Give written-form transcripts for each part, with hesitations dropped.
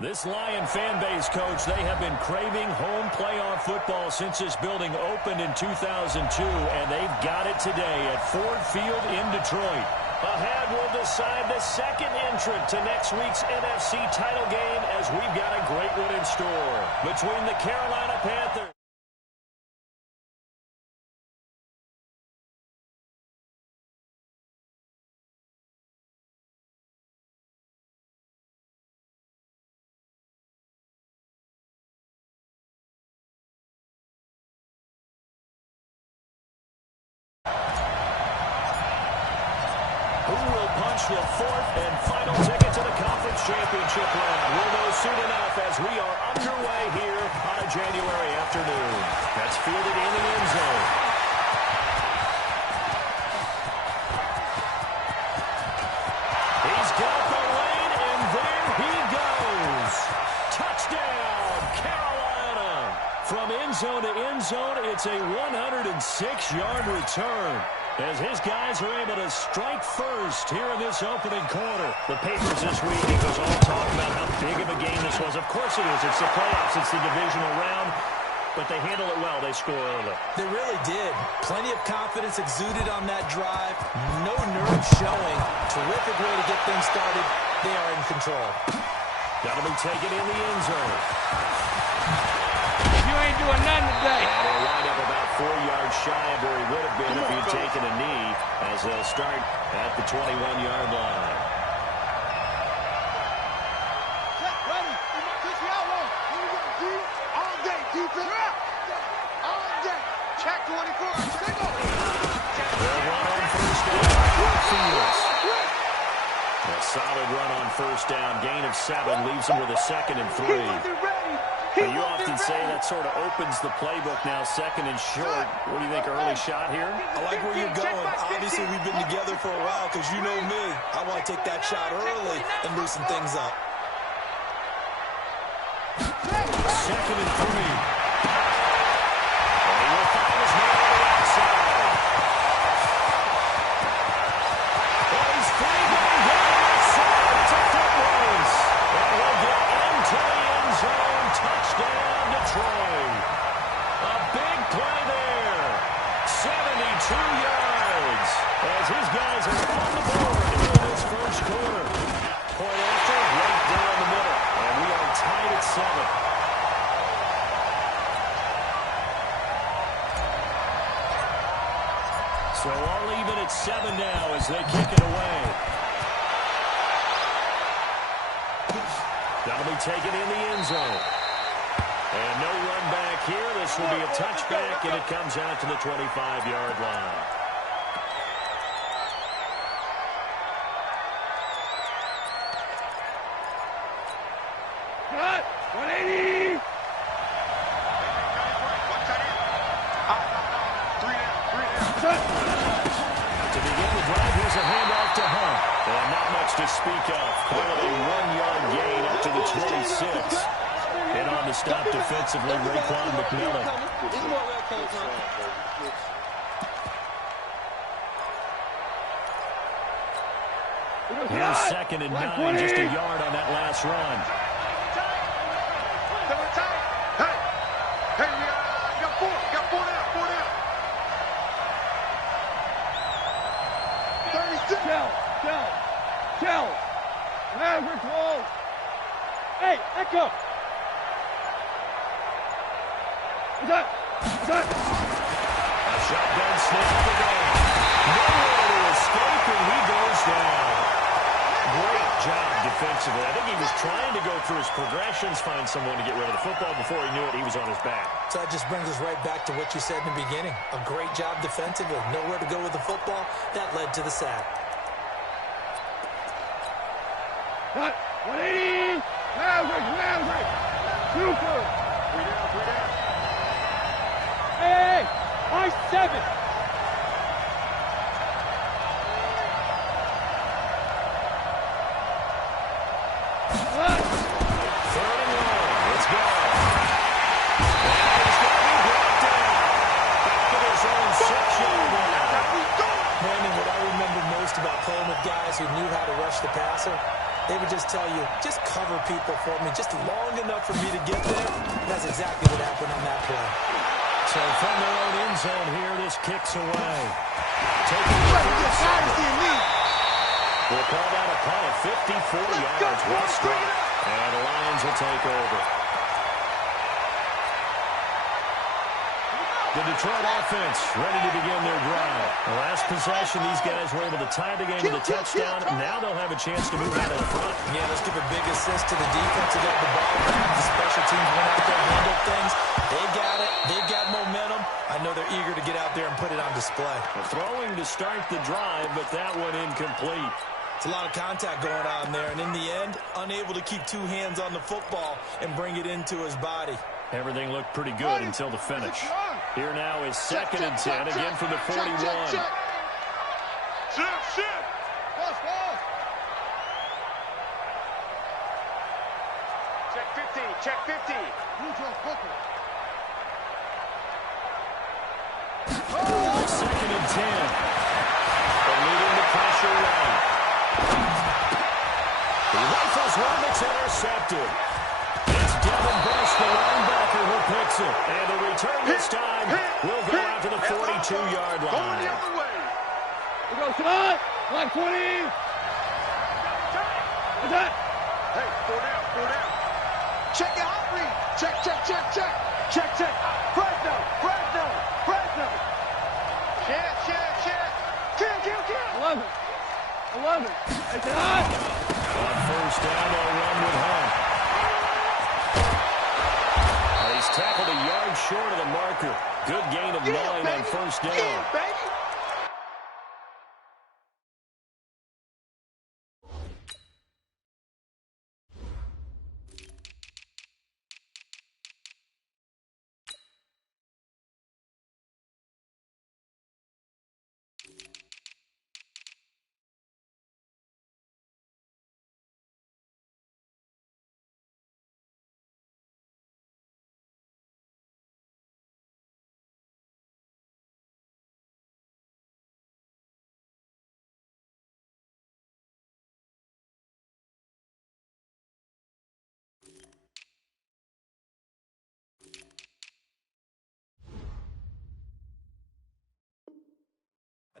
This Lion fan base, Coach, they have been craving home playoff football since this building opened in 2002, and they've got it today at Ford Field in Detroit. Ahead, we'll decide the second entrant to next week's NFC title game as we've got a great one in store between the Carolina Panthers. Who will punch the fourth and final ticket to the conference championship round? We'll know soon enough as we are underway here on a January afternoon. That's fielded in the end zone. He's got the lane, and there he goes. Touchdown, Carolina. From end zone, it's a 106-yard return, as his guys are able to strike first here in this opening quarter. The papers this week, it was all talk about how big of a game this was. Of course it is. It's the playoffs. It's the divisional round. But they handle it well. They score early. They really did. Plenty of confidence exuded on that drive. No nerves showing. Terrific way to get things started. They are in control. Got to be taken in the end zone. You ain't doing nothing today. And they'll wind up about 4 yards shy of where he would have been if he had taken a knee, as they'll start at the 21-yard line. Ready. Push me out long. Here we go. All day. Defense. All day. Check 24. They'll run on first down. Fields. A solid run on first down. Gain of 7 leaves him with a 2nd and 3. You often say that sort of opens the playbook now, 2nd and short. What do you think, early shot here? I like where you're going. Obviously, we've been together for a while because you know me. I want to take that shot early and loosen things up. 2nd and 3. And he will find his man on the outside. Oh, he's free going down the outside to Footloose. And he'll get into the end zone. Touchdown, Detroit. A big play there. 72 yards as his guys are on the board in this first quarter. Point after, right down the middle. And we are tied at 7. So all even at 7 now as they kick it away. That'll be taken in the end zone. And no run back here. This will be a touchback, and it comes out to the 25-yard line. Cut. 180. To begin the drive, here's a handoff to Hunt. And not much to speak of. Call it a 1-yard gain up to the 26. And on the stop defensively, Raekwon McMillan. Here's 2nd and 9, just a yard on that last run. Hey, we got 4. Got 4 down. 36. Tell. Maverick close. Hey, Echo. What's up? A shotgun snap again. Nowhere to escape, and he goes down. Great job defensively. I think he was trying to go through his progressions, find someone to get rid of the football. Before he knew it, he was on his back. So that just brings us right back to what you said in the beginning. A great job defensively. Nowhere to go with the football. That led to the sack. Cut. 180. Maverick. Super. 3 down. Hey, I 7. What? 3rd and 1. Let's go. And he's going to be brought down. Back in his own section. Brandon, what I remember most about playing with guys who knew how to rush the passer, they would just tell you, just cover people for me, just long enough for me to get there. That's exactly what happened on that play. So from their own end zone here, this kicks away. Taking we'll call that a punt of 54 yards. Well struck. And the Lions will take over. The Detroit offense ready to begin their drive. The last possession, these guys were able to tie the game with a touchdown. Now they'll have a chance to move out in front. Yeah, let's give a big assist to the defense to get the ball back. The special teams went out there and handled things. They got it. They've got momentum. I know they're eager to get out there and put it on display. Throwing to start the drive, but that one incomplete. It's a lot of contact going on there, and in the end, unable to keep two hands on the football and bring it into his body. Everything looked pretty good until the finish. Here now is 2nd and 10, again from the 41. Check. Check 50. Check 50. Second and 10. They're leading the pressure right. He rifles one that's intercepted. It's Devin Bush, the linebacker, who picks it. And the return this time will go out to the 42-yard line. Going the other way. We go tonight. Line 20. What's that? Hey, 4 down. Check your hot read. Check. Check. Fresno. Share. Kill. 11. Hey, tonight. On first down, they'll run with Hunt. He's tackled a yard short of the marker. Good gain of 9 on first down. Yeah, baby.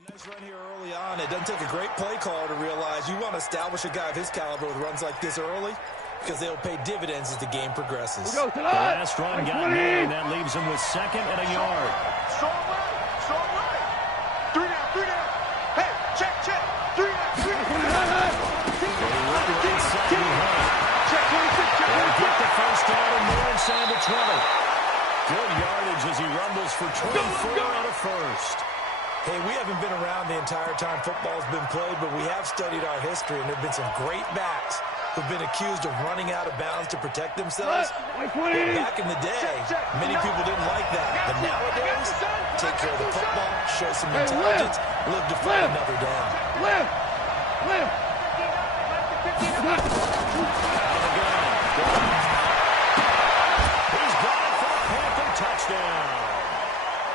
A nice run here early on. It doesn't take a great play caller to realize you want to establish a guy of his caliber with runs like this early because they'll pay dividends as the game progresses. We go The tonight. last run got made, and that leaves him with 2nd and a yard. Strong right. 3 down. Hey, check. 3 down. Check 26. They'll get the first down and more inside the 20. Good yardage as he rumbles for 24 on a first. Hey, we haven't been around the entire time football's been played, but we have studied our history, and there have been some great backs who've been accused of running out of bounds to protect themselves. Line 20. Back in the day, many people didn't like that. But nowadays, take care of the football, show some intelligence, live to fight another down. Live. He's got it for a Panther touchdown.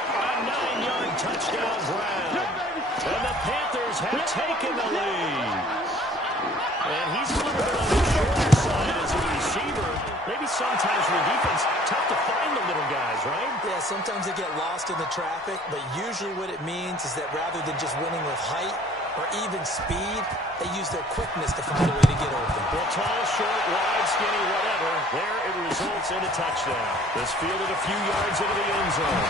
A 9-yard touchdown ground. And the Panthers have taken the lead. And he's a little bit on the shorter side as a receiver. Maybe sometimes for the defense, tough to find the little guys, right? Yeah, sometimes they get lost in the traffic, but usually what it means is that rather than just winning with height or even speed, they use their quickness to find a way to get open. Well, tall, short, wide, skinny, whatever. There it results in a touchdown. This fielded a few yards into the end zone.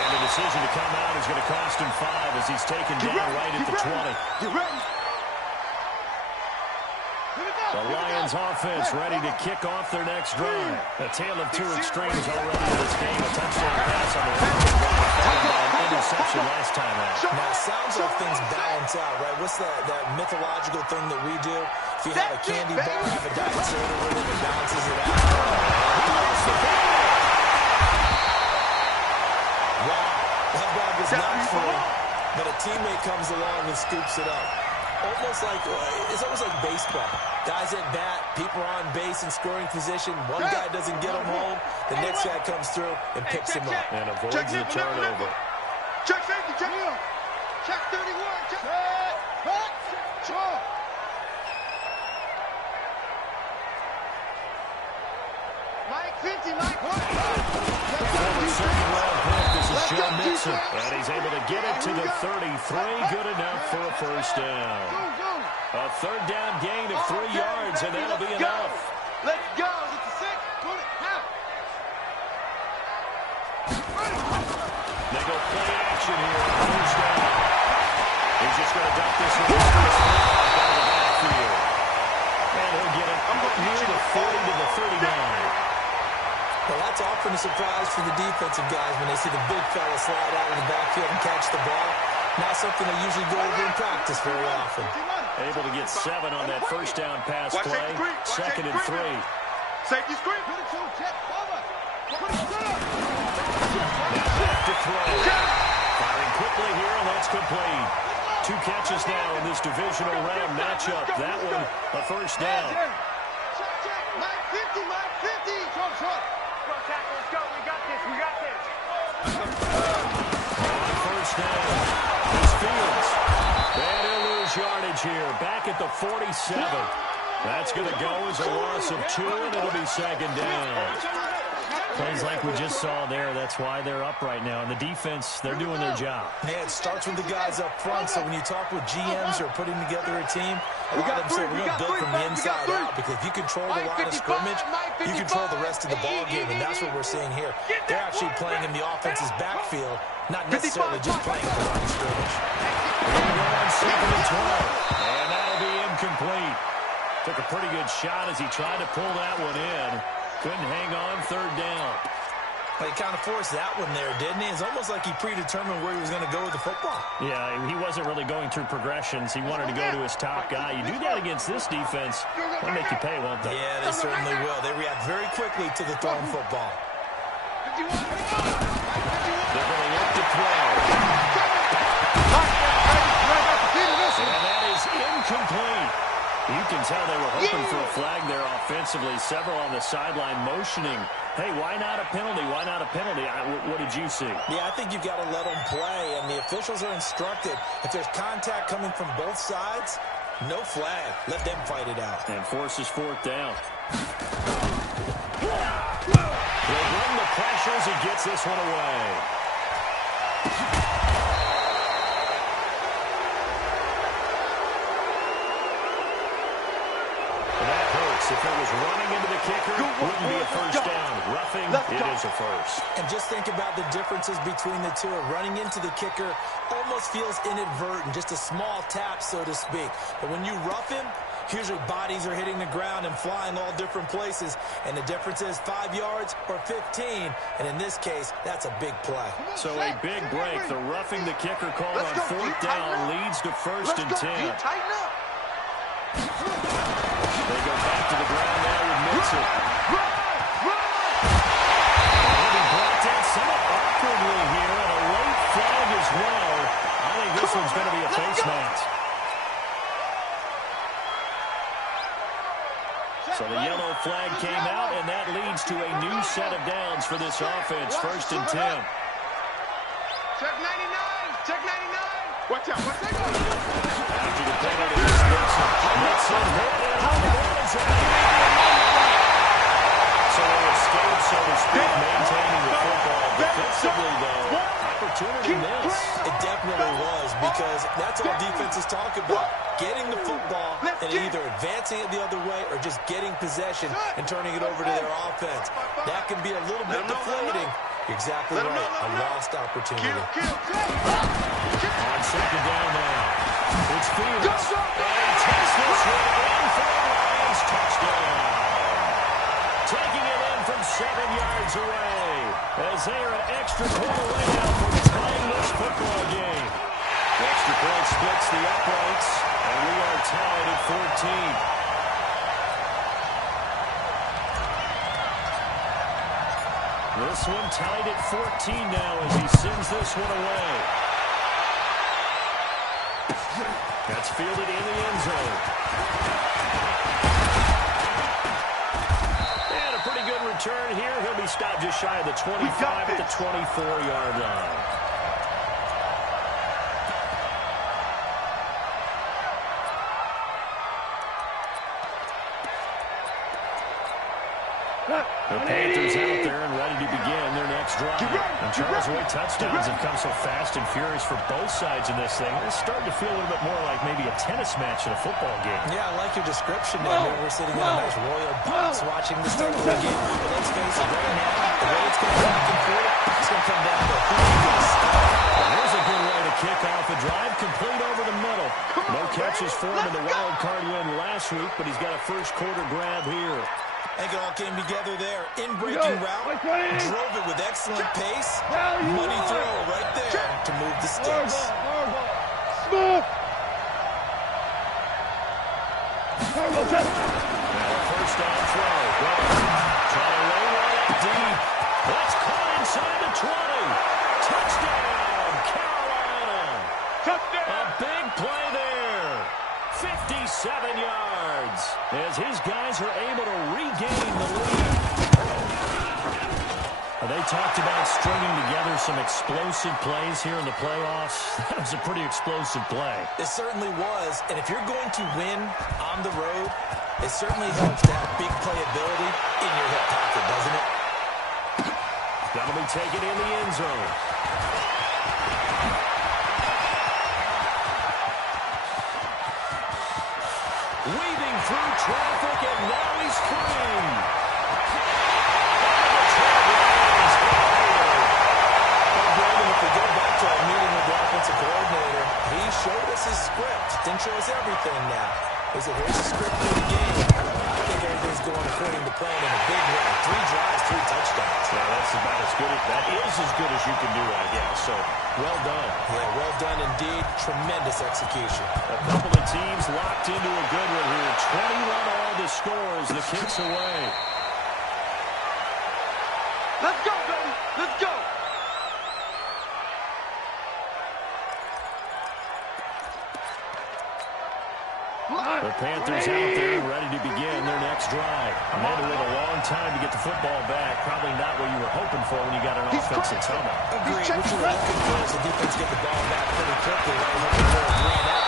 And the decision to come out is going to cost him 5 as he's taken down right at the 20. Get ready. The Lions offense ready to kick off their next drive. A tale of two extremes already in this game. A touchdown pass on the opening drive, followed by an interception last time out. Now, it sounds like things balance out, right? What's that mythological thing that we do? If you have a candy bar, have a diet soda with it, it balances it out. Wow, that ball was not free, but a teammate comes along and scoops it up. It's almost like baseball. Guys at bat, people are on base in scoring position. One guy doesn't get him home. The next guy comes through and picks him up. And avoids the turnover. Check safety. Check 31. Check. Wilson. And he's able to get it to the 33. Good enough for a first down. A third down gain of 3 yards, and that'll be enough. Let's go. Get the 6. Put it out. They go play action here on first down. He's just going to dump this one out of the backfield. And he'll get it up near the 40 to the 39. Well, that's often a surprise for the defensive guys when they see the big fella slide out of the backfield and catch the ball. Not something they usually go over in practice very often. Able to get 7 on that first down pass play. Second and 3. Safety screen. Put it to check. Cover. Put it to Back to throw. Firing quickly here, and that's complete. 2 catches now in this divisional round matchup. That one, a first down. Check, check. Mike 50, Mike 50. Trump, Trump. Go, tackle. Let's go. We got this. We got this. On first down, it's Fields. And he'll lose yardage here. Back at the 47. That's going to go as a loss of 2, and it'll be second down. Plays like we just saw there. That's why they're up right now. And the defense, they're doing their job. Yeah, it starts with the guys up front. So when you talk with GMs or putting together a team, a lot of them say we're going to build from the inside out, because if you control the line of scrimmage, you control the rest of the ball game, and that's what we're seeing here. They're actually playing in the offense's backfield, not necessarily just playing in the line of scrimmage. We're going to go on 2nd and 12, and that'll be incomplete. Took a pretty good shot as he tried to pull that one in. Couldn't hang on, 3rd down. He kind of forced that one there, didn't he? It's almost like he predetermined where he was going to go with the football. Yeah, he wasn't really going through progressions. He wanted to go to his top guy. You do that against this defense, they'll make you pay, won't they? Yeah, they certainly will. They react very quickly to the thrown football. They're going to look to throw. And that is incomplete. You can tell they were hoping for a flag there offensively. Several on the sideline motioning. Hey, why not a penalty? Why not a penalty? What did you see? Yeah, I think you've got to let them play, and the officials are instructed. If there's contact coming from both sides, no flag. Let them fight it out. And forces 4th down. They'll bring the pressures. He gets this one away. If it was running into the kicker, it wouldn't be a first down. Roughing, it is a first. And just think about the differences between the two. Running into the kicker almost feels inadvertent, just a small tap, so to speak. But when you rough him, usually bodies are hitting the ground and flying all different places. And the difference is 5 yards or 15. And in this case, that's a big play. So a big break. The roughing the kicker call on 4th down leads to 1st and 10. They go back to the ground now with Mixon. He'll be brought down somewhat awkwardly here, and a late flag as well. I think this one's going to be a face mask. So the yellow flag came out, and that leads to a new set of downs for this offense. 1st and 10. Check 99. Check 99. Watch out. Watch out. After the penalty, it's Mixon. Mixon hit it. So they escape, so to speak, maintaining the football. Defensively, though, opportunity missed. It definitely was, because that's all defenses talk about. Getting the football and either advancing it the other way or just getting possession and turning it over to their offense. That can be a little bit deflating. You're exactly right. A lost opportunity. On 2nd down now. It's Fields. And he takes this one in for the Lions. Touchdown. Taking it in from 7 yards away as they are an extra point away now from tying this football game. The extra point splits the uprights, and we are tied at 14. This one tied at 14 now as he sends this one away. That's fielded in the end zone. And a pretty good return here. He'll be stopped just shy of the 25 at the 24-yard line. The Panthers out there and ready to begin their next drive. And Charles, Way touchdowns have come so fast and furious for both sides in this thing. It's starting to feel a little bit more like maybe a tennis match in a football game. Yeah, I like your description there. Maybe we're sitting in a nice royal box watching this type of game. But let's face it, right now, the way it's going back and forth, it's going to come down to who gets stuck. There's a good way to kick off a drive, complete over the middle. No catches for him in the wild card win last week, but he's got a first quarter grab here. I think it all came together there. In-breaking route, drove it with excellent pace. Money throw right there to move the sticks. Smooth. Now a first down throw. Try to lay one up deep. That's caught inside the 20. Touchdown, Carolina. A big play there. 57 yards as his guys are able to regain the lead. They talked about stringing together some explosive plays here in the playoffs. That was a pretty explosive play. It certainly was. And if you're going to win on the road, it certainly helps to have big playability in your hip pocket, doesn't it? That'll be taken in the end zone. Weaving through traffic, and now he's free. If we go back to our meeting with the offensive coordinator, he showed us his script. Didn't show us everything now. He said, here's the script for the game. I think everything's going according to plan in a big way. 3 drives, 3 touchdowns. Yeah, that's about as good as that is as good as you can do, I guess. So, well done. Yeah, well done indeed. Tremendous execution. A couple of teams locked into a good one here. 21 all the scores. The kicks away. Let's go, baby. Let's go. The Panthers out there ready to begin their next drive. And they wait a long time to get the football back. Probably not what you were hoping for when you got an offensive tunnel. Agreed. What you were looking for is the defense get the ball back pretty quickly. Right?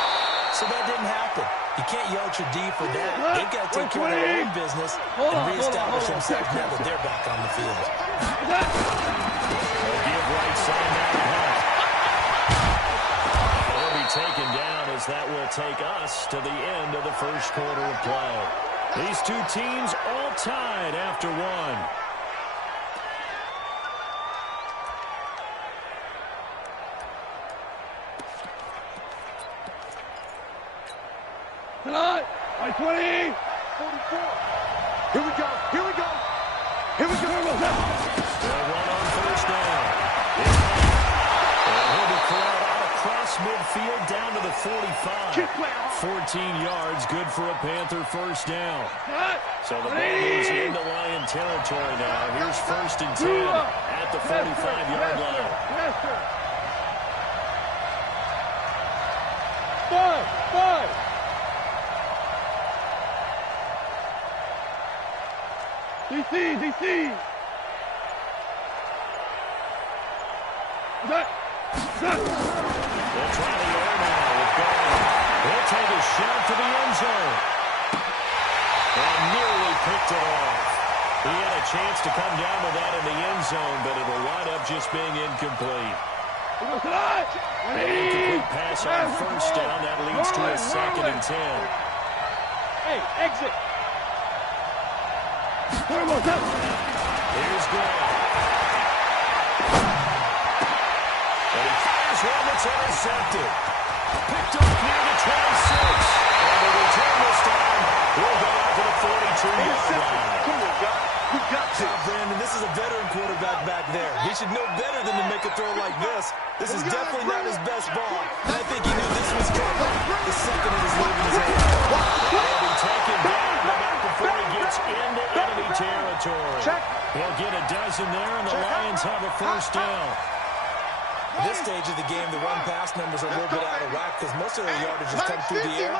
So that didn't happen. You can't yell at your D for that. They've got to take care of their own business and reestablish themselves now that they're back on the field. They'll give right side now to Hunt. He'll be taken down as that will take us to the end of the first quarter of play. These two teams all tied after one. Tonight, by 20. 44. Here we go. Here we go. Here we go. They'll run on first down. And he'll be cleared out across midfield down to the 45. 14 yards, good for a Panther first down. So the ball moves into Lion territory now. Here's first and 10 at the 45-yard line. Yes, sir. 5. DC. They'll try the air now with Gardner. He'll take a shot to the end zone. And nearly picked it off. He had a chance to come down with that in the end zone, but it will wind up just being incomplete. An incomplete pass on first down. That leads to a 2nd and 10. Hey, exit. Here's Glenn. And he fires one that's intercepted. Picked up near the 26. And the return this time will go out to the 42-yard line. Come on, guys. We got this. Brandon, this is a veteran quarterback back there. He should know better than to make a throw like this. This is definitely not his best ball. And I think he knew this was coming. The second it was leaving his hand. He'll be taken down the back before he gets into enemy territory. He'll get a dozen there, and the Lions have a first down. At this stage of the game, the run-pass numbers are a little bit out of whack because most of their yardage has come through the air.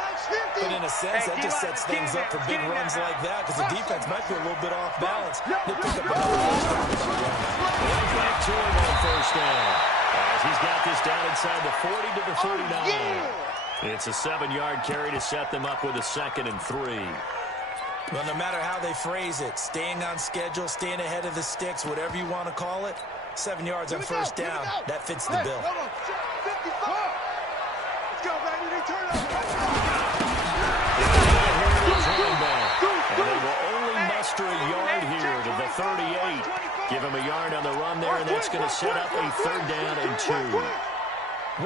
But in a sense, that just sets things up for big runs like that because the defense might be a little bit off balance. They pick up another first down. Right back to him on first down. As he's got this down inside the 40 to the 39. It's a 7-yard carry to set them up with a 2nd and 3. Well, no matter how they phrase it, staying on schedule, staying ahead of the sticks, whatever you want to call it, 7 yards on first down, that fits the bill. Let's go, baby. They turn up. And they will only muster a yard here to the 38. Give him a yard on the run there, and that's going to set up a 3rd down and 2.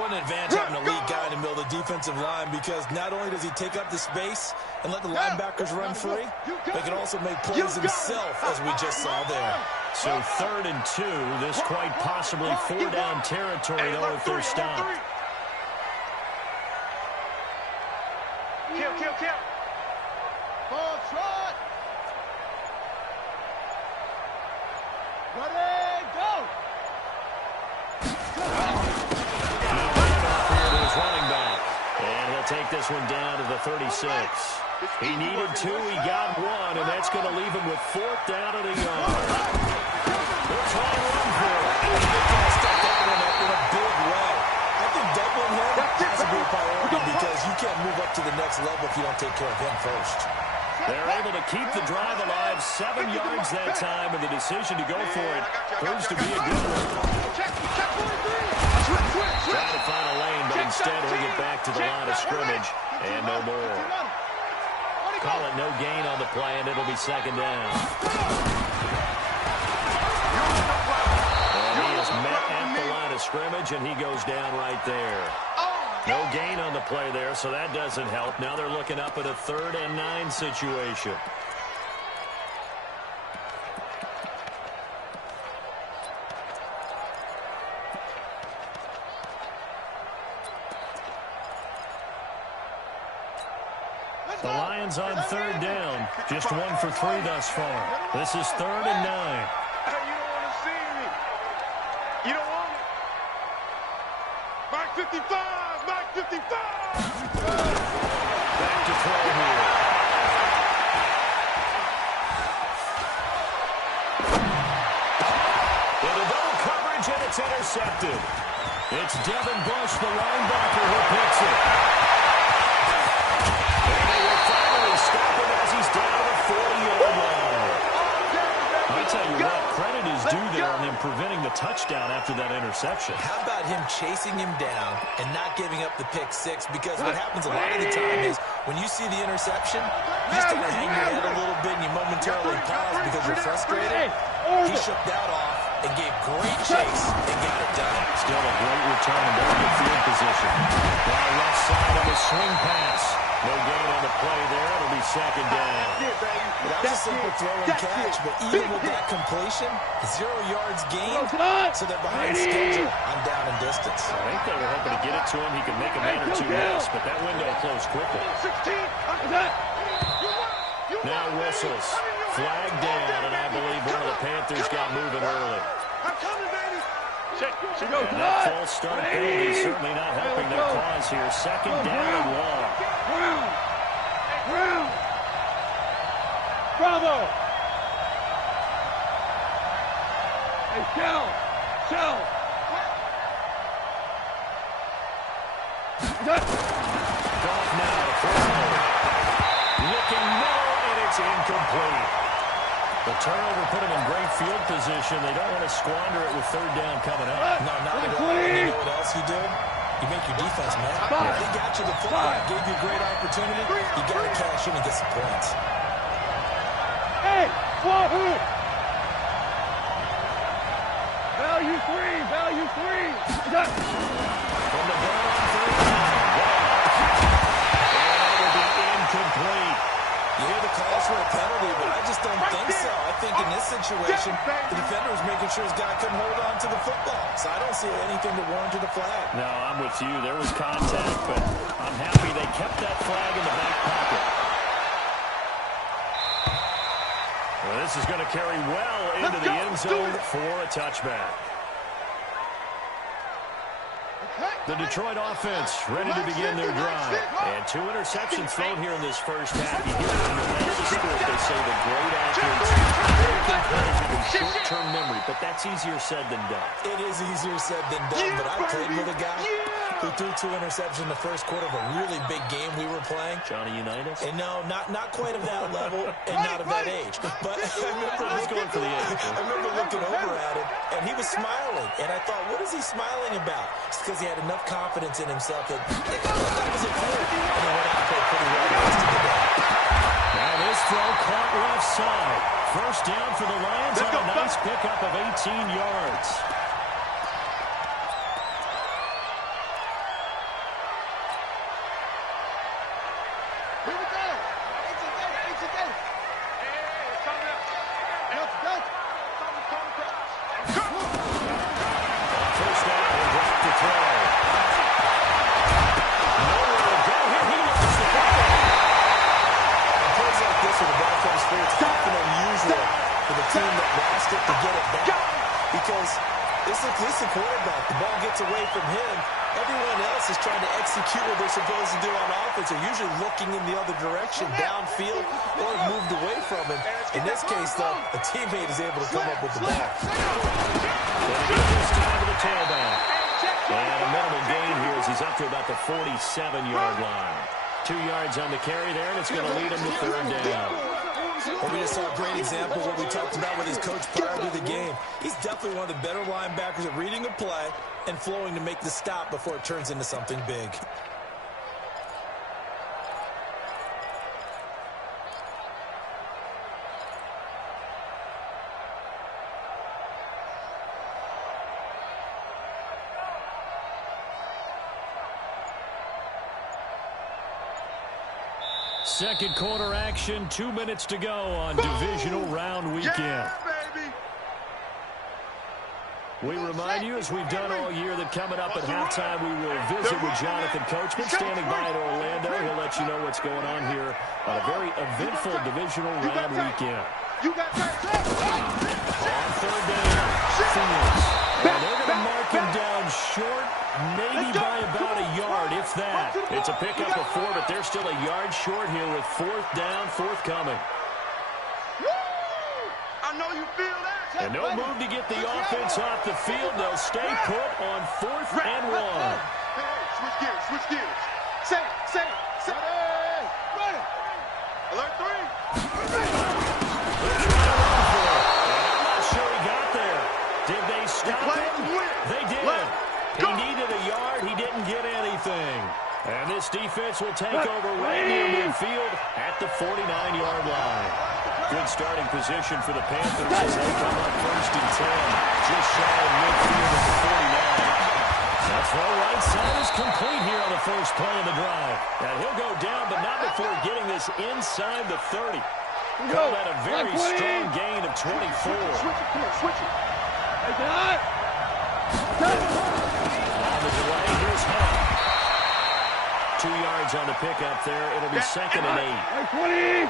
One advantage having a lead guy in the middle of the defensive line, because not only does he take up the space and let the linebackers run free, but can also make plays himself, as we just saw there. So 3rd and 2. This quite possibly 4-down territory, though, if they're stopped. Kill. Ball trot. Ready, go. Running back, and he'll take this one down to the 36. He needed 2, he got 1, and that's going to leave him with 4th down and a yard. They'll try and run for it. They'll step that one up in a big way. I think doubling him has to be a priority, because you can't move up to the next level if you don't take care of him first. They're able to keep the drive alive, 7 yards that time, and the decision to go for it proves to be a good one. Trying to find a lane, but instead he'll get back to the line of scrimmage, and no more. Call it no gain on the play, and it'll be 2nd down. And he is met at the line of scrimmage, and he goes down right there. No gain on the play there, so that doesn't help. Now they're looking up at a 3rd and 9 situation. The Lions on 3rd down. Just 1 for 3 thus far. This is 3rd and 9. Hey, you don't want to see me. You don't want me. Back 55. Back 55. Back to throw here. Into double coverage, and it's intercepted. It's Devin Bush, the linebacker, who picks it. And they will finally stop him as he's down to the 40-yard line. I'll tell you what, credit is due there on them preventing the touchdown after that interception. How about him chasing him down and not giving up the pick 6? Because what happens a lot of the time is when you see the interception, you just kind of hang your head a little bit and you momentarily pause because you're frustrated. He shook that off and gave great chase and got it done. Still a great return and very good field position. Down left side of the swing pass. No gain on the play there. It'll be 2nd down. That was a simple throw and catch, but even with that completion, 0 yards gained, so they're behind schedule on down and distance. I think they were hoping to get it to him. He could make a man or 2 miss, but that window closed quickly. Now whistles. Flag down, and I believe one of the Panthers got moving early. And that false start penalty is certainly not helping their cause here. 2nd down and long. Bravo! Hey, Shell! Goff now to throw. Looking middle, and it's incomplete. The turnover put him in great field position. They don't want to squander it with 3rd down coming up. No, not at all. And you know what else you do? You make your defense mad. They got you the football, gave you a great opportunity. You got to cash in and get some points. Hey, Wahoo! Value 3, value 3. From the ball on 3rd down. And it will be incomplete. You hear the calls for a penalty, but I just don't think so. I think in this situation, the defender is making sure his guy couldn't hold on to the football. So I don't see anything that warranted a flag. No, I'm with you. There was contact, but I'm happy they kept that flag in the back pocket. Well, this is going to carry well into the end zone for a touchback. The Detroit offense ready to begin their drive. And 2 interceptions thrown here in this first half. You hear it in the land of the sport, they say the great athletes have short-term memory, but that's easier said than done. It is easier said than done, but I played with a guy who threw 2 interceptions in the first quarter of a really big game we were playing. Johnny Unitas? And no, not quite of that level and not of that age. But I remember looking over at him, and he was smiling. And I thought, what is he smiling about? It's because he had enough confidence in himself that that was a clue. And he went out and played pretty well the rest of the day. Now this throw caught left side. First down for the Lions on a nice pickup of 18 yards. This is quarterback. The ball gets away from him. Everyone else is trying to execute what they're supposed to do on offense. They're usually looking in the other direction, downfield, or moved away from him. In this case, though, a teammate is able to come up with the ball. This time to the tailback. And a minimal gain here as he's up to about the 47-yard line. 2 yards on the carry there, and it's going to lead him to third down. Well, we just saw a great example of what we talked about with his coach prior to the game. He's definitely one of the better linebackers at reading a play and flowing to make the stop before it turns into something big. Second quarter action, 2 minutes to go on divisional round weekend. Yeah, baby. We remind you, as we've done all year, that coming up at halftime, we will visit with Jonathan Coachman, standing by in Orlando. He'll let you know what's going on here on a very eventful divisional round weekend. You got that. On third down, Fields. And they're going to mark him down short, maybe by about a yard, if that. It's a pickup of 4, but they're still a yard short here with fourth down, forthcoming. I know you feel that. And no move to get the offense off the field. They'll stay put on 4th and 1. Hey, switch gears, switch gears. Say. Ready. Alert 3. I'm not sure he got there. Did they stop him? They did. He needed a yard. He didn't get anything. And this defense will take over right near midfield at the 49-yard line. Good starting position for the Panthers as they come up 1st and 10. Just shy of midfield at the 49. That throw right side is complete here on the first play of the drive. And he'll go down, but not before getting this inside the 30. Call that a very strong gain of 24. Switch it. Hey, God. On the delay, here's Hunt. 2 yards on the pickup there. It'll be 2nd and 8. 20.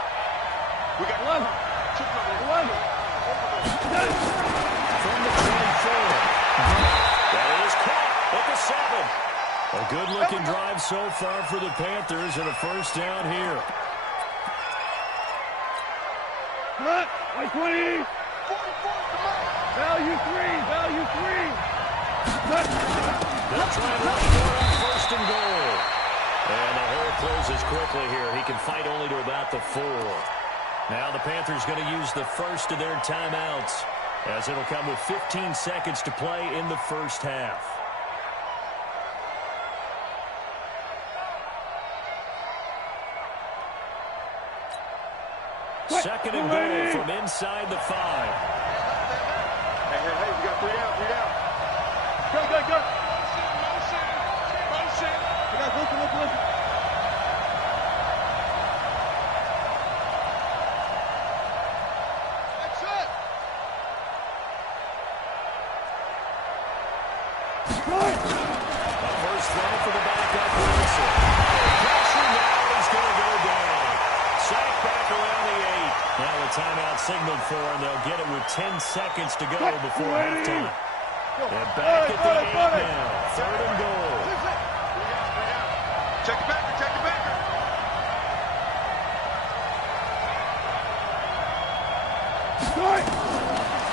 We got 11. From the 24. That is caught at the 7. A good-looking drive so far for the Panthers and a first down here. Cut. 20. Value 3. They'll try and run more on 1st and goal. And the hole closes quickly here. He can fight only to about the 4. Now the Panthers going to use the first of their timeouts as it'll come with 15 seconds to play in the first half. Second and goal from inside the 5. Hey, we got 3 out. Go. Motion. We got look. That's it. A first throw for the backup Wilson. Pressure now is going to go down. Sack back around the 8. Now a timeout signaled for, and they'll get it with 10 seconds to go before halftime. They're back at the 8 now. 3rd and goal. Check it back.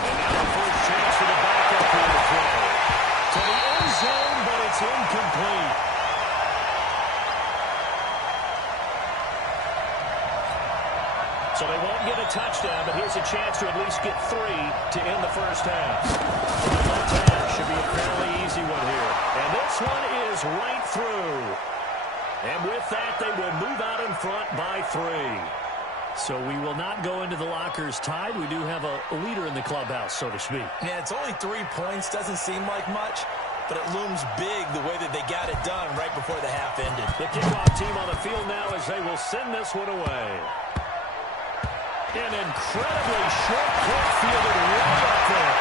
And now the first chance for the backup here to throw. To the end zone, but it's incomplete. So they won't get a touchdown, but here's a chance to at least get 3 to end the first half. The left half should be a fairly easy one here. And this one is right through. And with that, they will move out in front by 3. So we will not go into the lockers tied. We do have a leader in the clubhouse, so to speak. Yeah, it's only 3 points. Doesn't seem like much, but it looms big the way that they got it done right before the half ended. The kickoff team on the field now as they will send this one away. An incredibly short kick fielded way up there.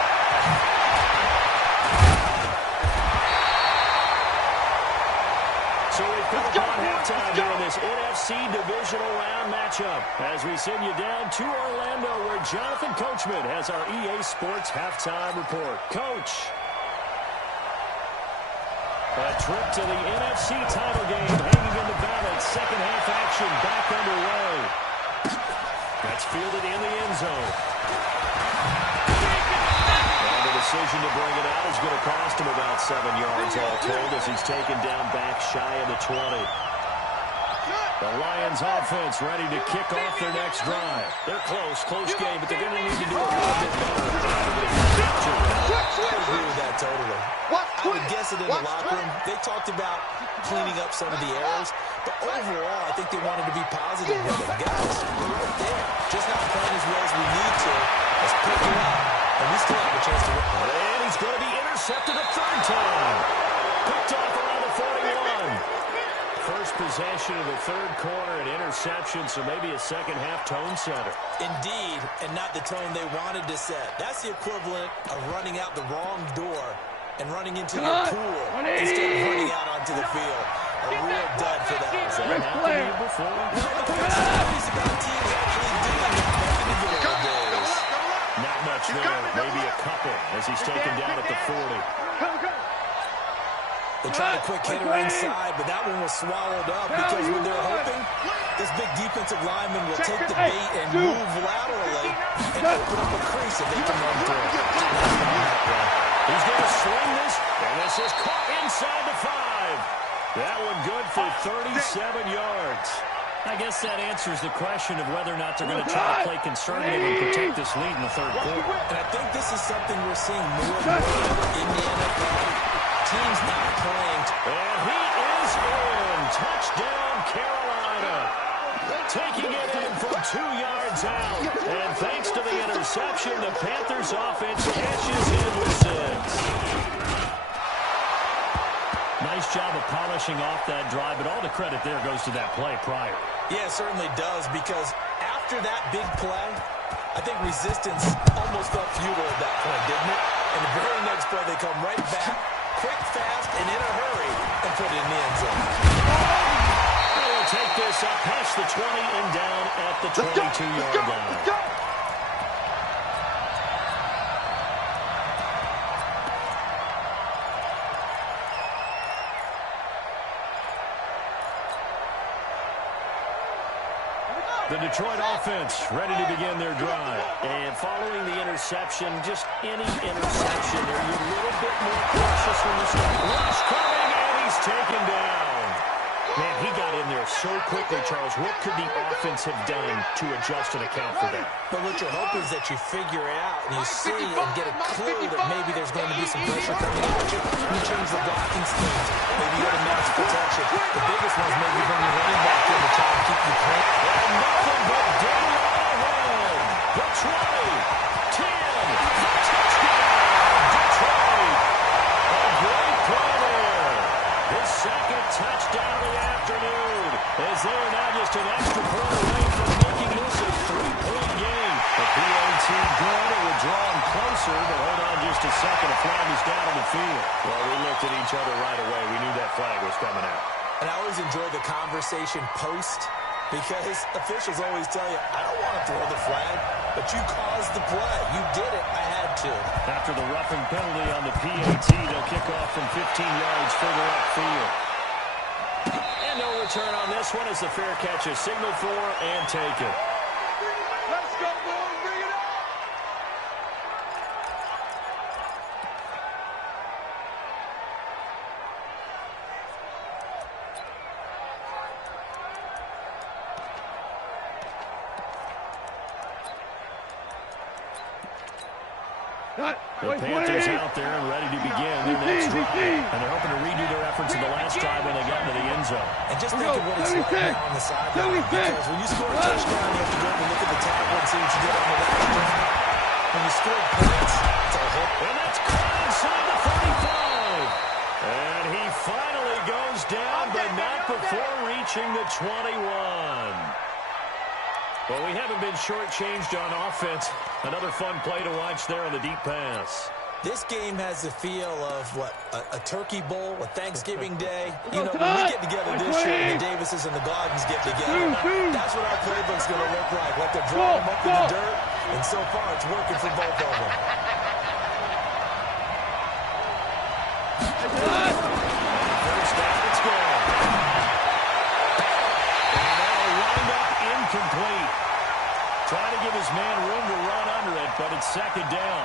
So we've come upon halftime here in this NFC divisional round matchup as we send you down to Orlando where Jonathan Coachman has our EA Sports halftime report. Coach. A trip to the NFC title game hanging in the balance. Second half action back underway. That's fielded in the end zone. And the decision to bring it out is going to cost him about 7 yards all told as he's taken down back shy of the 20. The Lions offense ready to kick off their next drive. They're close game, but they're going to need to do a little bit better. I agree with that totally. I would guess it in the locker room. They talked about cleaning up some of the errors, but overall, I think they wanted to be positive with them. Guys, we're right there. Just not playing as well as we need to. Let's pick it up, and we still have a chance to win. And he's going to be intercepted a third time. Picked off around the 41. First possession of the third quarter, an interception, so maybe a second-half tone setter. Indeed, and not the tone they wanted to set. That's the equivalent of running out the wrong door and running into your pool instead of running out onto the field. A real dud for that. Has that happened to you before? Stories about teams actually doing that back in the good old days. Not much there, maybe a couple as he's taken down at the 40. They tried a quick hitter inside, but that one was swallowed up because when they're hoping, this big defensive lineman will take the bait and move laterally and open up a crease if they can run through. He's going to swing this, and this is caught inside the 5. That one good for 37 yards. I guess that answers the question of whether or not they're going to try to play conservative and protect this lead in the third quarter. And I think this is something we're seeing more and more in the NFL. Teams not playing. And he is in. Touchdown, Carolina. Taking it in from 2 yards out. And thanks to the interception, the Panthers offense cashes in with 6. Nice job of polishing off that drive, but all the credit there goes to that play prior. Yeah, it certainly does, because after that big play, I think resistance almost felt futile at that point, didn't it? And the very next play, they come right back, quick, fast, and in a hurry, and put it in the end zone. They will take this up past the 20 and down at the 22-yard line. The Detroit offense ready to begin their drive. And following the interception, just any interception, they're a little bit more cautious when you start. Rush coming, and he's taken down. Man, he got in there so quickly, Charles. What could the offense have done to adjust and account for that? But what you're hoping is that you figure out and you see and get a clue that maybe there's going to be some pressure coming at you. You change the blocking schemes. Maybe you go to max protection. The biggest one is maybe bring your running back in to try to keep you clean. And nothing but daylight ahead. The 20, 10, the touchdown. Detroit. A great play there. His second touchdown of the afternoon. As they are now just an extra point away from making this a 3-point game. The PAT good. It would draw him closer, but hold on just a second. A flag is down on the field. Well, we looked at each other right away. We knew that flag was coming out. And I always enjoy the conversation post because officials always tell you, I don't want to throw the flag, but you caused the play. You did it. I had to. After the roughing penalty on the PAT, they'll kick off from 15 yards further upfield. And no return on this one as the fair catch is signaled for and taken. Let's go, boys. Bring it on. The Panthers out there and ready to begin their next drive. And they're hoping to redo their efforts in the last drive when they got into the end zone. And just think of what it's like now on the sideline. Because when you score a touchdown, you have to go and look at the tackle and see what you did on the last drive. When you score points, it's a whole... And that's caught inside the 45. And he finally goes down, but not before reaching the 21. Well, we haven't been shortchanged on offense. Another fun play to watch there on the deep pass. This game has the feel of, what, a turkey bowl, a Thanksgiving day. You know, when we get together this year and the Davises and the Gardens get together, that's what our playbook's going to look like. Like they're drawing them up in the dirt, and so far it's working for both of them. First down, it's gone. And that'll wind up incomplete. Trying to give his man room to run under it, but it's second down.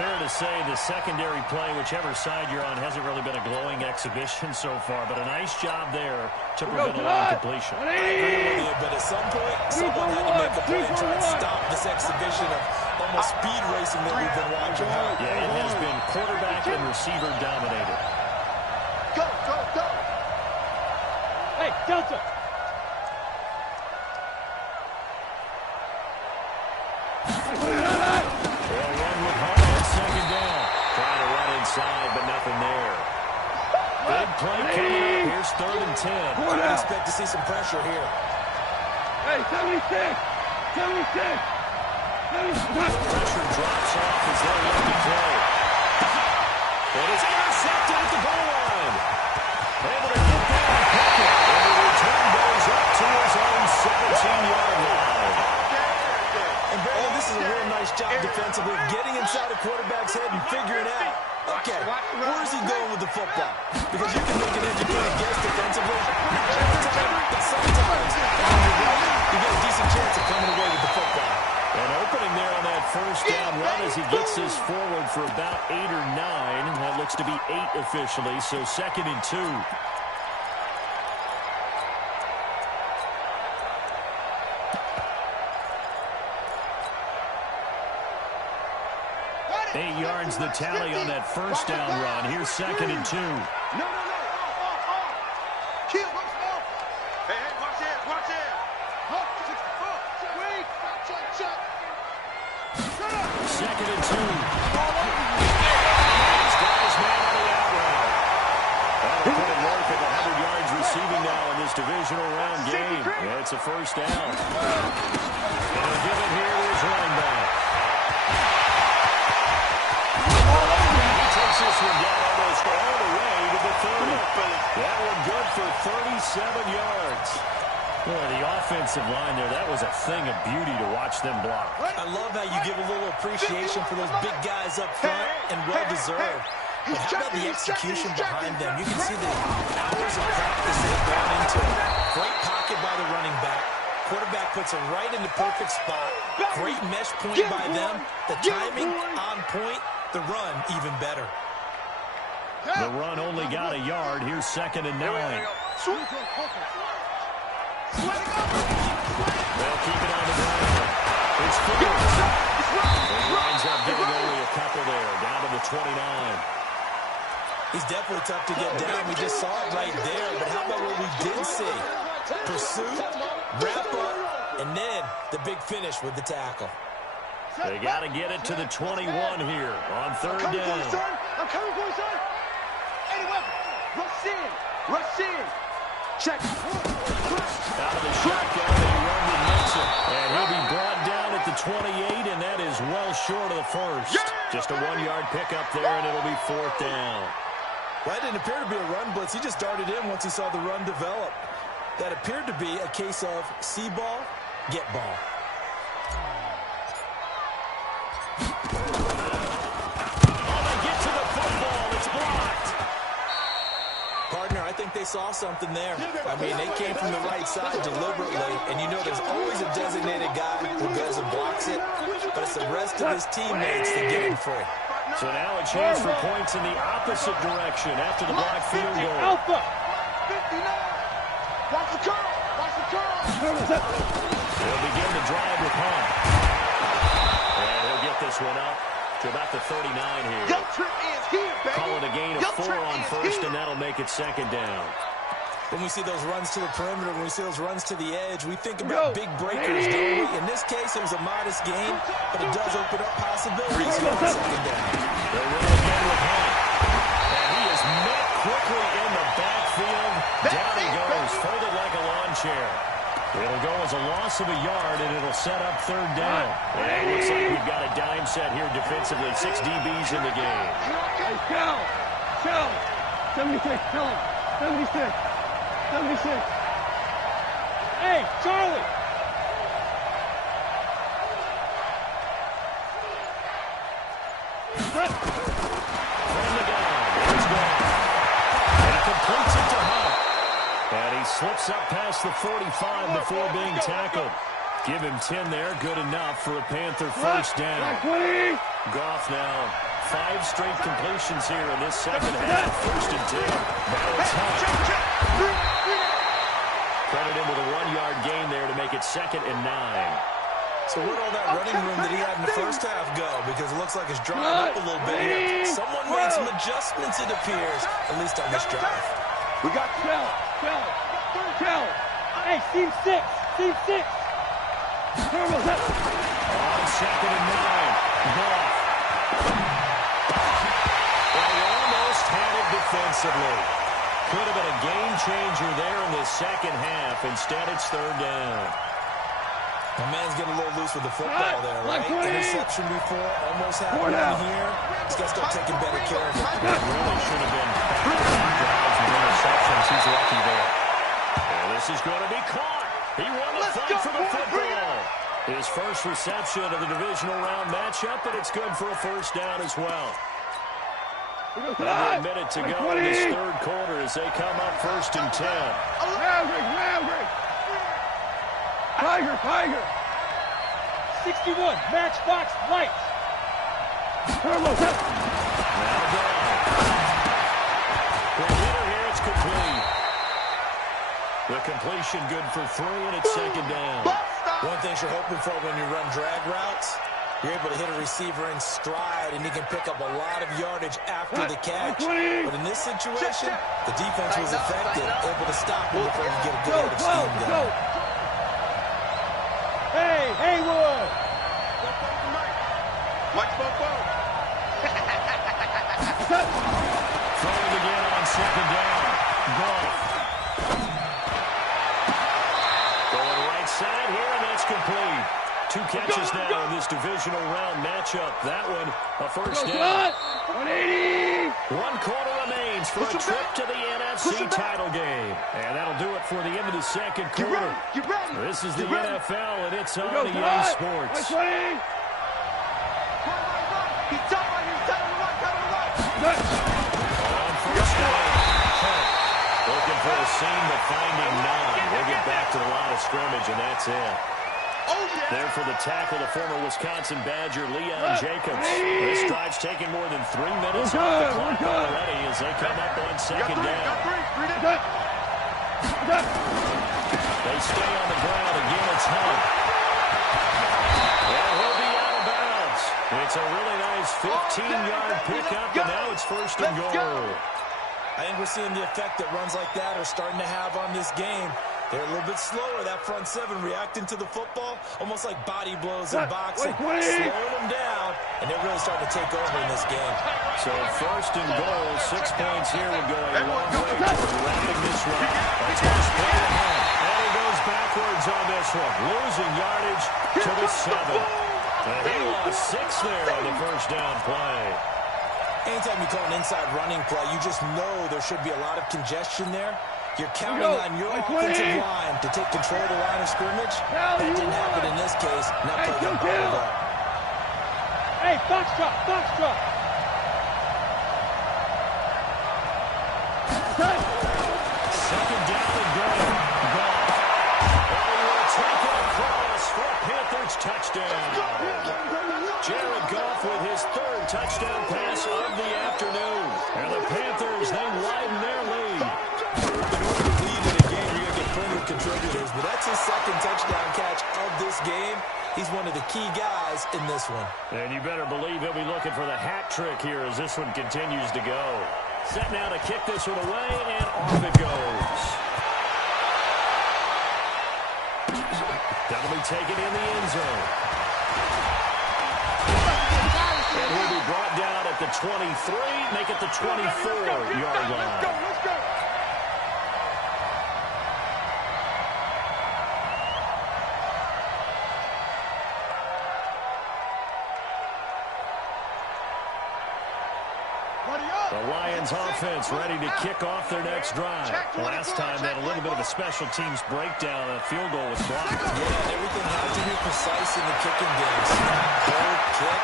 Fair to say the secondary play, whichever side you're on, hasn't really been a glowing exhibition so far, but a nice job there to prevent a long completion. I agree with you, but at some point, someone had to make a play and try to stop this exhibition of almost speed racing that we've been watching. Yeah, it has been quarterback and receiver dominated. Go, go, go. Hey, Delta. They'll run with Hunt on second down. Trying to run inside, but nothing there. Big play coming up. Here's 3rd and 10. I would expect to see some pressure here. Hey, 76. 76. Pressure drops off as they look to play. It is intercepted at the goal line. Able to get down and pick it. And the return goes up to his own 17-yard line. And Brandon, this is a real nice job defensively, getting inside a quarterback's head and figuring out, okay, where's he going with the football? Because you can make an educated guess defensively, not all the time, but sometimes. And when you're right, you get a decent chance of coming away with the football. And opening there on that first down run as he gets this forward for about 8 or 9. That looks to be 8 officially, so 2nd and 2. Eight yards the tally on that first down run. Here's 2nd and 2. No. Kill, watch out. Hey, watch it, watch it. Wait, check. 2nd and 2. He's got his man on the out route. That'll put him north of 100 yards receiving now in this divisional round game. Yeah, it's a first down. And they'll give it here to his running back. He takes this one down almost all the way to the 30. That one good for 37 yards. Boy, the offensive line there, that was a thing of beauty to watch them block. I love how you give a little appreciation for those big guys up front, and well-deserved. But how about the execution behind them? You can see the hours of practice they've gone into it. Great pocket by the running back. Quarterback puts him right in the perfect spot. Great mesh point by them. The timing on point. The run even better. The run only got a yard. Here's 2nd and 9. They'll keep it on the ground. It's Fields. He winds up giving only a couple there. Down to the 29. He's definitely tough to get down. We just saw it right there. But how about what we did see? Pursuit, wrap up, and then the big finish with the tackle. They got to get it to the 21 here on 3rd down. I'm coming for you, son. Any weapon. Rush in. Check. Out of the shotgun, they run with Mixon. And he'll be brought down at the 28, and that is well short of the first. Just a 1-yard pickup there, and it'll be 4th down. Well, that didn't appear to be a run blitz. He just darted in once he saw the run develop. That appeared to be a case of see ball, get ball. Partner, I think they saw something there. I mean, they came from the right side deliberately, and you know there's always a designated guy who goes and blocks it, but it's the rest of his teammates that get him free. So now a chance for points in the opposite direction after the block field goal. Alpha. 59. Watch the curl. They'll begin the drive with Hunt. And he'll get this one up to about the 39 here. Your trip ends here, baby. Call it a gain of 4 on first, and that'll make it second down. When we see those runs to the perimeter, when we see those runs to the edge, we think about big breakers, don't we? In this case, it was a modest gain, but it does open up possibilities here on second down. They'll run again with him. And he is met quickly in the backfield. Down he goes, folded like a lawn chair. It'll go as a loss of a yard, and it'll set up third down. And it looks like we've got a dime set here defensively. 6 DBs in the game. Hey, Cal. 76, tell him. 76. 76. Hey, Charlie. From the gun. It's gone. And he completes it to Hunt. And he slips up past the 45 before being tackled. Give him 10 there. Good enough for a Panther first down. Goff now 5 straight completions here in this second half. First and 10. Now it's Hunt. Credit him with a 1-yard gain there to make it second and 9. So where'd all that running room that he had in the first half go? Because it looks like it's drying up a little bit here. Someone made some adjustments, it appears, at least on this drive. We got Cal. Hey, Team 6. Turbo's up. On second and 9. Goff. Well, he almost had it defensively. Could have been a game changer there in the second half. Instead, it's third down. My man's getting a little loose with the football there, right? Interception before, almost happened here. He's got to start taking better care of it. It really should have been drives and interceptions. He's lucky there. And this is going to be caught. He won the fight for the football. His first reception of the divisional round matchup, and it's good for a first down as well. Under a minute to go in this third quarter as they come up first and 10. Maverick. Tiger. 61, Matchbox Lights. Turbo's up. Now gone. The hitter here, it's complete. The completion good for 3, and it's second down. One thing you're hoping for when you run drag routes, you're able to hit a receiver in stride, and he can pick up a lot of yardage after the catch. But in this situation, the defense was effective, able to stop him before he get a good head of steam going. Hey, Haywood! Mike Bobo. Throwing again on second down. Goff. Going right side here, and that's complete. 2 catches now in this divisional round matchup. That one, a first down. 180! 1 quarter remains for a trip to the NFC title game. And that'll do it for the end of the second quarter. This is the NFL, and it's on EA Sports. On first down, looking for a seam-to-finding none. We'll get back to the line of scrimmage, and that's it. There for the tackle, the former Wisconsin Badger, Leon Jacobs. This drive's taken more than 3 minutes off the clock already as they come up on second down. They stay on the ground. Again, it's Hunt. And he'll be out of bounds. It's a really nice 15-yard pickup, and now it's first and goal. I think we're seeing the effect that runs like that are starting to have on this game. They're a little bit slower, that front 7, reacting to the football, almost like body blows in boxing, slowing them down, and they're really starting to take over in this game. So first and goal, 6 points here would go a long way toward wrapping this one. That's going to split it ahead. And he goes backwards on this one, losing yardage to the 7. And he lost 6 there on the first down play. Anytime you call an inside running play, you just know there should be a lot of congestion there. You're counting on your offensive line to take control of the line of scrimmage. That didn't happen in this case. Now play got bottled up. Hey, Foxtrot. Second down and goal. Goff. And he will take it across for a Panthers touchdown. Jared Goff with his 3rd touchdown pass of the afternoon. And the Panthers, they widen their lead. Contributors, but that's his 2nd touchdown catch of this game. He's one of the key guys in this one. And you better believe he'll be looking for the hat trick here as this one continues to go. Set now to kick this one away, and off it goes. That'll be taken in the end zone. And he'll be brought down at the 23, make it the 24-yard line. Let's go. The Lions offense ready to kick off their next drive. Last time they had a little bit of a special teams breakdown. A field goal was blocked. Yeah, everything had to be precise in the kicking game. Hold, kick.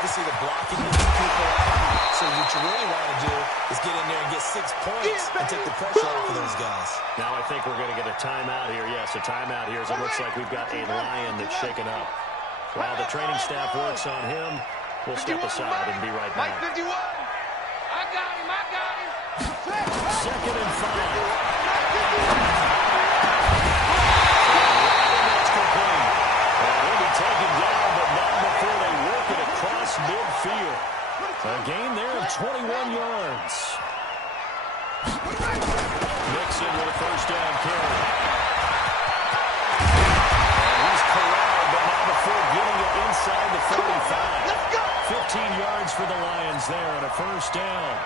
Obviously, the blocking will keep people out. So what you really want to do is get in there and get 6 points and take the pressure off of those guys. Now I think we're going to get a timeout here. Yes, a timeout here as it looks like we've got a Lion that's shaken up. While the training staff works on him, we'll step aside and be right back. Mike 51. I got him. Second and 5. That's complete. He'll be taken down, but not before they work it across midfield. A gain there of 21 yards. Mixon with a first down carry. And he's corralled, but not before getting it inside the 35. 15 yards for the Lions there on a first down.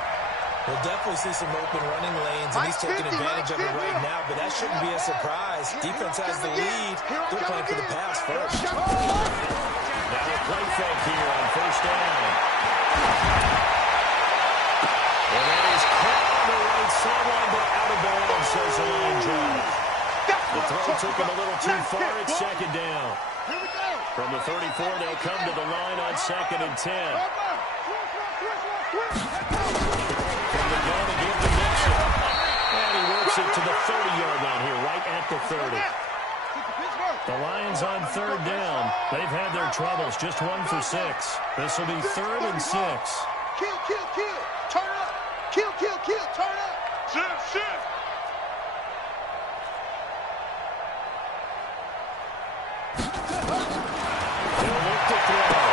We'll definitely see some open running lanes, and he's taking advantage of it right now, but that shouldn't be a surprise. Defense has the lead. They're playing for the pass first. Now a play fake here on first down. And that is caught on the right sideline, but out of bounds, says the line drive. The throw took him a little too far. It's second down. From the 34, they'll come to the line on 2nd and 10. And he works it to the 30-yard line here, right at the 30. The Lions on 3rd down. They've had their troubles, just 1 for 6. This will be 3rd and 6. Kill. Turn up. Kill. Turn up. Shift. They'll look to throw.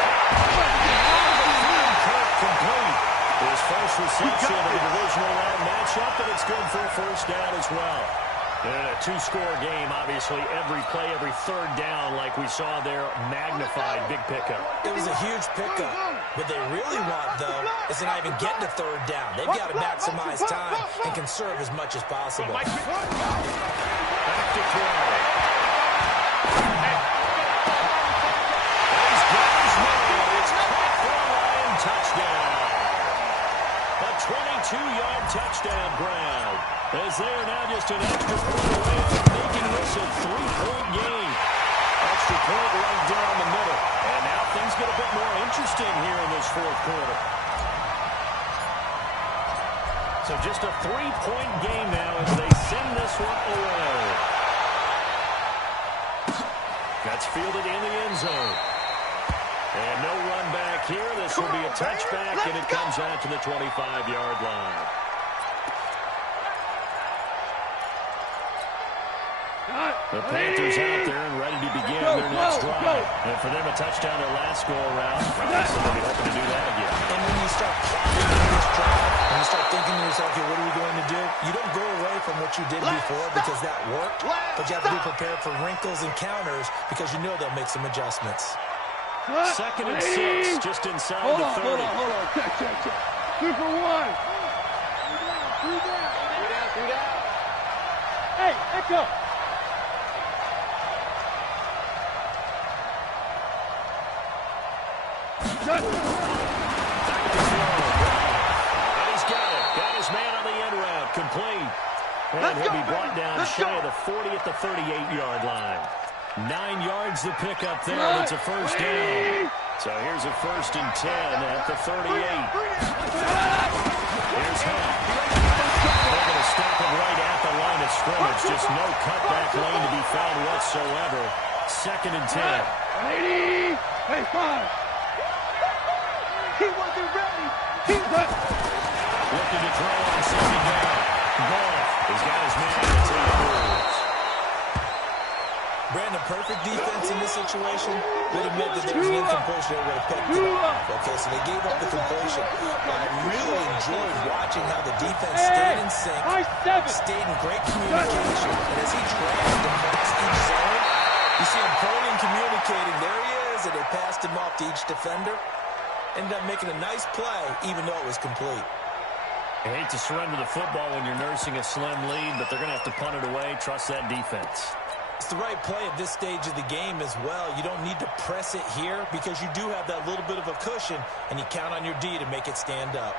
Complete. His first reception of the divisional round matchup, and it's good for a first down as well. And a 2-score game, obviously, every play, every 3rd down, like we saw there, magnified, big pickup. It was a huge pickup. What they really want, though, is to not even get to 3rd down. They've got to maximize time and conserve as much as possible. Back to throw. It's caught for a Lion touchdown. A 22-yard touchdown grab. As they are now just an extra point away from making this a 3-point game. Extra point right down the middle. And now things get a bit more interesting here in this 4th quarter. So just a 3-point game now as they send this one away. That's fielded in the end zone. And no run back here. This will be a touchback, and it comes out to the 25-yard line. The Panthers out there and ready to begin their next drive. And for them, a touchdown their last go-around. Obviously, they'll be hoping to do that again. And when you start plotting this drive, when you start thinking to yourself, okay, what are we going to do? You don't go away from what you did before because that worked, but you have to be prepared for wrinkles and counters because you know they'll make some adjustments. 2nd and 6, just inside the 30. Hold on. Check. 2 for 1. 3 down. Hey, Echo. Back to throw. And he's got it. Got his man on the end route. Complete. And he'll be brought down shy of the 40 at the 38-yard line. 9 yards to pick up there, and it's a first down. So here's a 1st and 10 at the 38. Here's Hunt. They're going to stop him right at the line of scrimmage. Just no cutback lane to be found whatsoever. 2nd and 10. 80. Hey, 5. He wasn't ready. Looking to throw on 2nd down. Goff has got his man on the 10 moves. Brandon, perfect defense in this situation would have meant that there was an incompletion that would have picked it up. Okay, so they gave up the completion. I really enjoyed watching how the defense stayed in sync, stayed in great communication, and as he traveled across each zone, you see him pointing and communicating. There he is, and they passed him off to each defender. Ended up making a nice play, even though it was complete. I hate to surrender the football when you're nursing a slim lead, but they're going to have to punt it away. Trust that defense. It's the right play at this stage of the game as well. You don't need to press it here because you do have that little bit of a cushion, and you count on your D to make it stand up.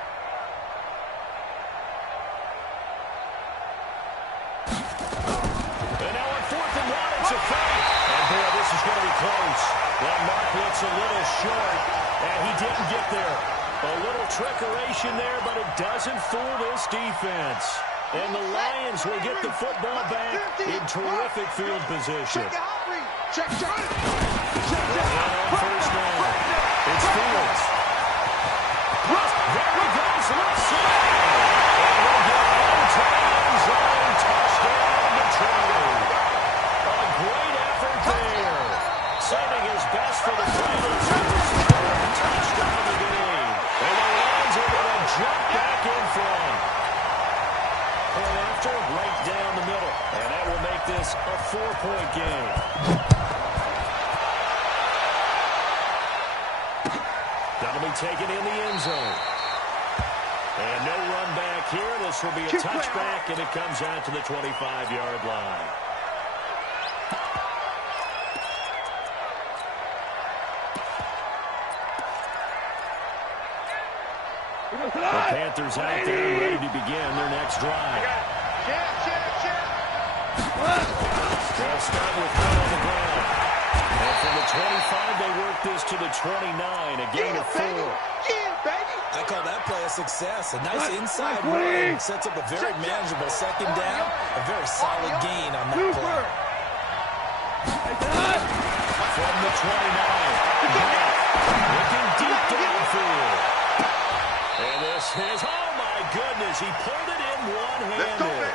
And now on 4th and 1, it's a fake. And boy, this is going to be close. That mark looks a little short, and he didn't get there. A little trickeration there, but it doesn't fool this defense. And the Lions will get the football back in terrific field position. Check. And on first down, it's Fields. There he goes, left side. And we'll get into the end zone. Touchdown, Detroit. A great effort there. Saving his best for the finals with his 3rd touchdown of the game. And the Lions are going to jump back in front. Point after, right down the middle. And that will make this a 4-point game. That'll be taken in the end zone. And no run back here. This will be a touchback, and it comes out to the 25-yard line. The Panthers out there ready to begin their next drive. They'll start with one on the ground. And from the 25, they work this to the 29, a gain of 4. I call that play a success. A nice inside run sets up a very manageable 2nd down. A very solid gain on that play. From the 29, looking deep downfield. And this is, oh my goodness, he pulled it in one-handed.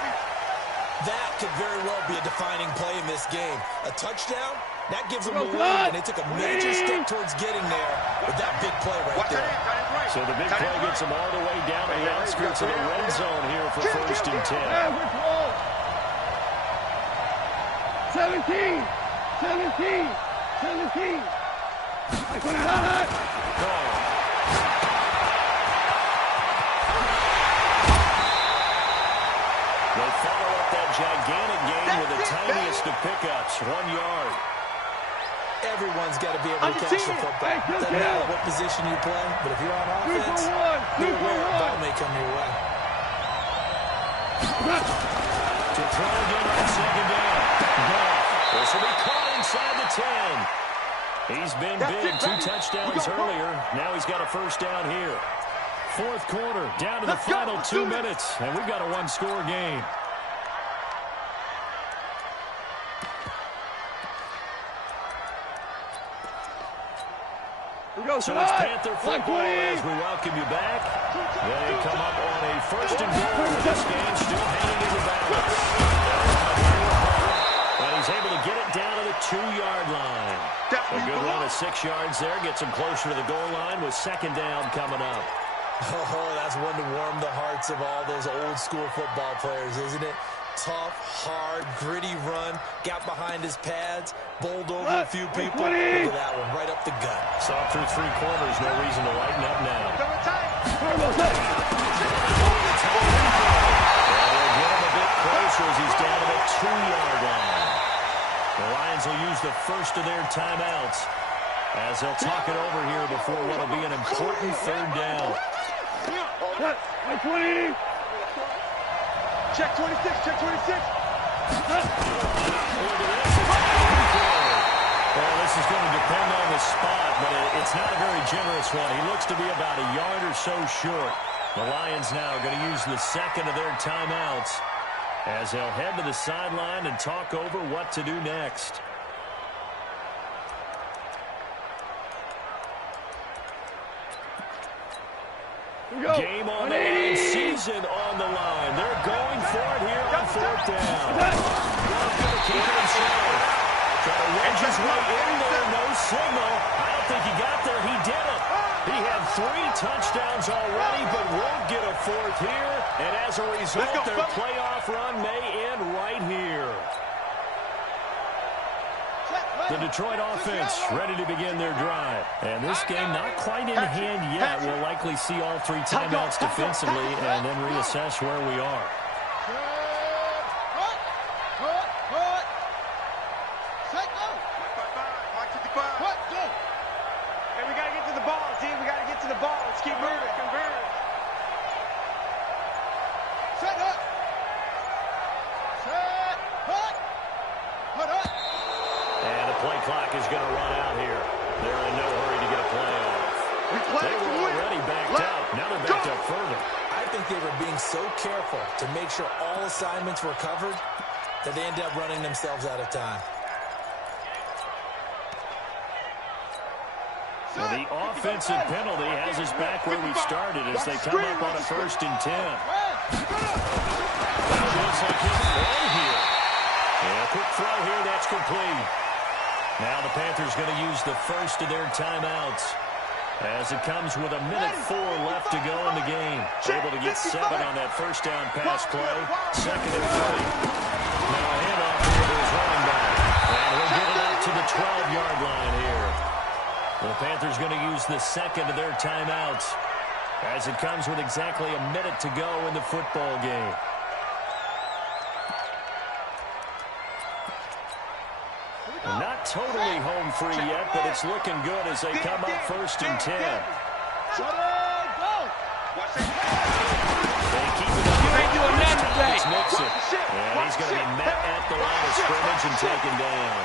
That could very well be a defining play in this game. A touchdown, that gives them a lead, and they took a major step towards getting there with that big play right there. So the big play gets them all the way down to the outskirts of the red zone here for 1st and 10. 17. They follow up that gigantic gain with the tiniest of pickups, 1 yard. Everyone's got to be able to catch the football. Doesn't matter what position you play, but if you're on offense, you're aware a ball may come your way. To throw again on 2nd down. This will be caught inside the 10. He's been big, 2 touchdowns earlier. Now he's got a 1st down here. 4th quarter, down to the final 2 minutes, and we've got a 1-score game. So it's Panther football as we welcome you back. They come up on a 1st and goal in this game, still hanging in the balance. And he's able to get it down to the 2-yard line. A good run of 6 yards there, gets him closer to the goal line with 2nd down coming up. Oh, that's one to warm the hearts of all those old-school football players, isn't it? Tough, hard, gritty run, got behind his pads, bowled over a few people. Look at that one, right up the gut. Saw through 3 quarters, no reason to lighten up now. And we'll get him a bit closer as he's down to the 2-yard line. The Lions will use the first of their timeouts as they'll talk it over here before what will be an important 3rd down. 20. Check 26, check 26. Well, this is going to depend on the spot, but it's not a very generous one. He looks to be about a yard or so short. The Lions now are going to use the 2nd of their timeouts as they'll head to the sideline and talk over what to do next. Game on the line, season on the line. They're going for it here on 4th down. Goff's going to keep it himself. Try his way in there. No signal. I don't think he got there. He did it. He had 3 touchdowns already, but won't get a 4th here. And as a result, their playoff run may end right here. The Detroit offense ready to begin their drive. And this game not quite in hand yet. We'll likely see all 3 timeouts defensively and then reassess where we are. Clock is going to run out here. They're in no hurry to get a play off. They were already backed up. Now they're backed up further. I think they were being so careful to make sure all assignments were covered that they ended up running themselves out of time. Well, the offensive penalty has us back where we started as they come up on a 1st and 10. Looks like his throw here. Yeah, quick throw here. That's complete. Now the Panthers going to use the first of their timeouts as it comes with 1:04 left to go in the game. Able to get 7 on that first down pass play. 2nd and 3. Now a handoff here to his running back. And he'll get it up to the 12-yard line here. The Panthers going to use the 2nd of their timeouts as it comes with exactly 1 minute to go in the football game. Not totally home free yet, but it's looking good as they come up 1st and 10. They keep it up. You ain't doing that today. And he's going to be met at the line of scrimmage and taken down.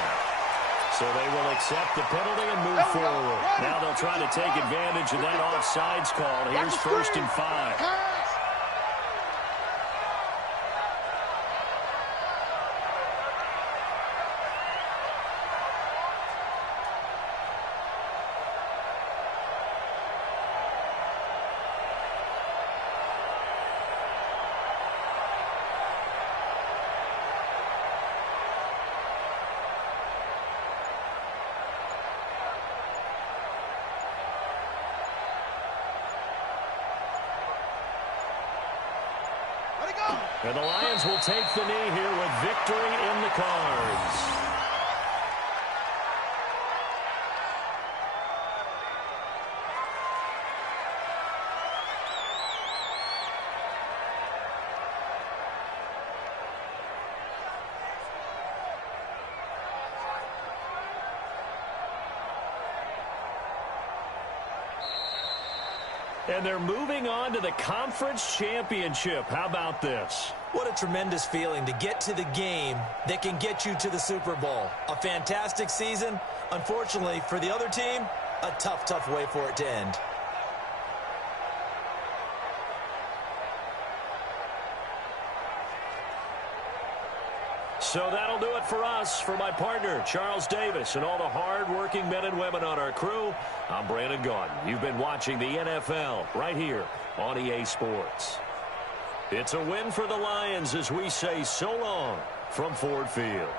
So they will accept the penalty and move forward. Now they'll try to take advantage of that offsides call. Here's 1st and 5. And the Lions will take the knee here with victory in the cards. And they're moving on to the conference championship. How about this? What a tremendous feeling to get to the game that can get you to the Super Bowl. A fantastic season. Unfortunately, for the other team, a tough, tough way for it to end. So that'll do it for us. For my partner, Charles Davis, and all the hard-working men and women on our crew, I'm Brandon Gaudin. You've been watching the NFL right here on EA Sports. It's a win for the Lions as we say so long from Ford Field.